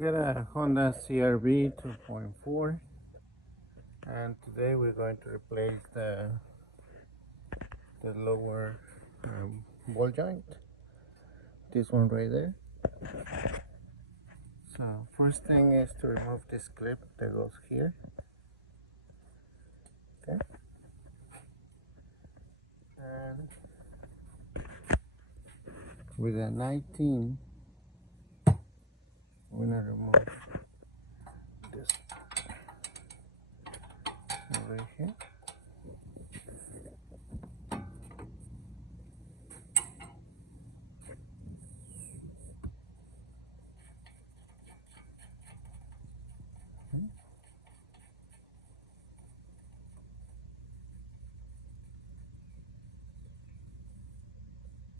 Got a Honda CRV 2.4, and today we're going to replace the lower ball joint, this one right there. So first thing is to remove this clip that goes here. Okay, and with a 19 we're gonna remove this right here.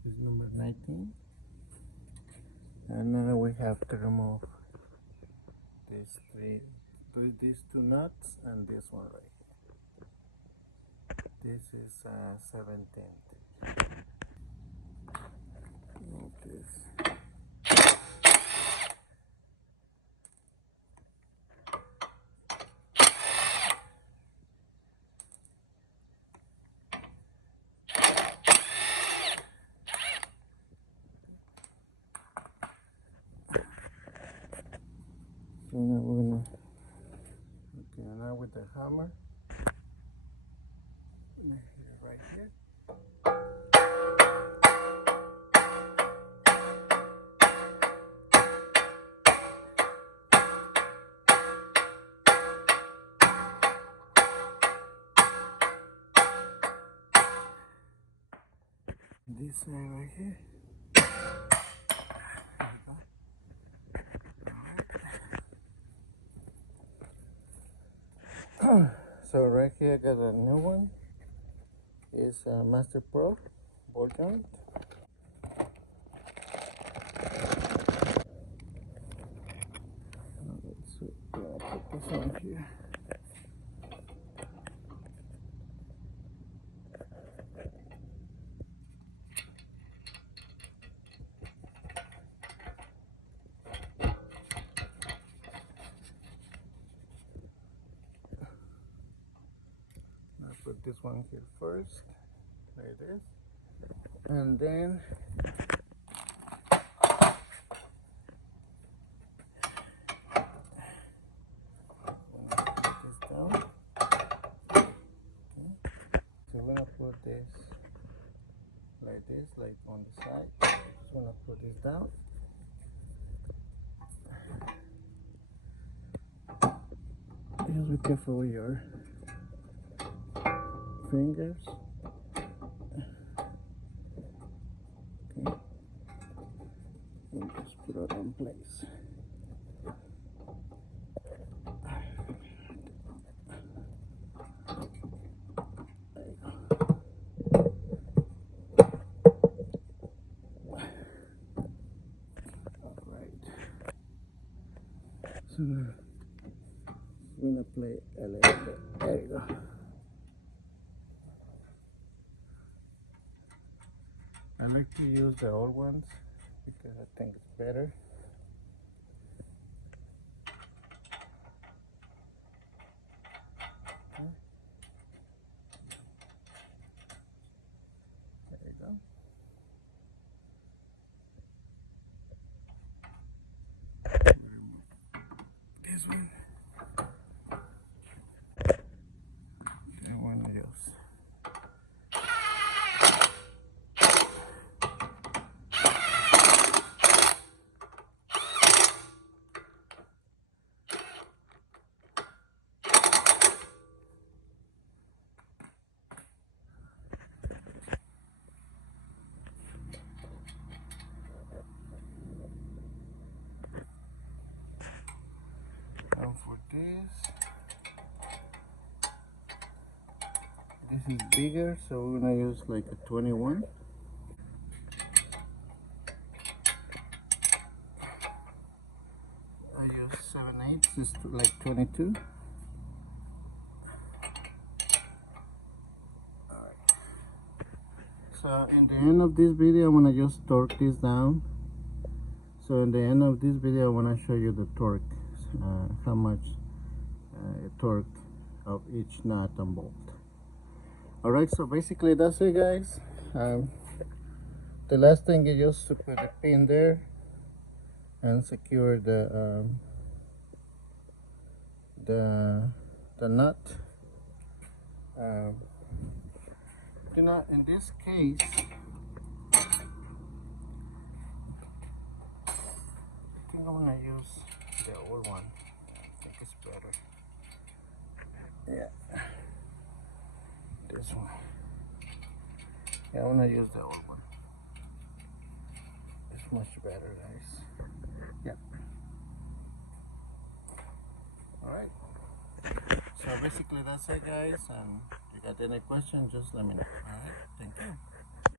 This is number 19, and now we have to remove these two nuts and this one right here. This is 17. Remove this. So now we're gonna, okay, now with the hammer, I'm gonna hit it right here. This side right here. So right here I got a new one. It's a Master Pro ball joint. Let's put this on here. I'll put this one here first, like this, and then put this down. Okay. So we're gonna put this like on the side. Just gonna put this down. Just be careful with your fingers. Okay. And just put it in place. There you go. All right. So we're gonna play a little bit. There you go. I like to use the old ones because I think it's better. Okay. There you go. This one. I want to use. And for this is bigger, so we're gonna use like a 21. I use 7/8, it's like 22. Alright. So in the end of this video, I'm gonna just torque this down. So in the end of this video, I want to show you the torque, how much torque of each nut and bolt. Alright, so basically that's it, guys. The last thing is just to put a pin there and secure the nut. You know, in this case, I think I'm gonna use the old one. I think it's better. Yeah, this one. Yeah, I'm gonna use the old one. It's much better, guys. Yeah. Alright. So basically that's it, guys. And if you got any questions, just let me know. Alright. Thank you.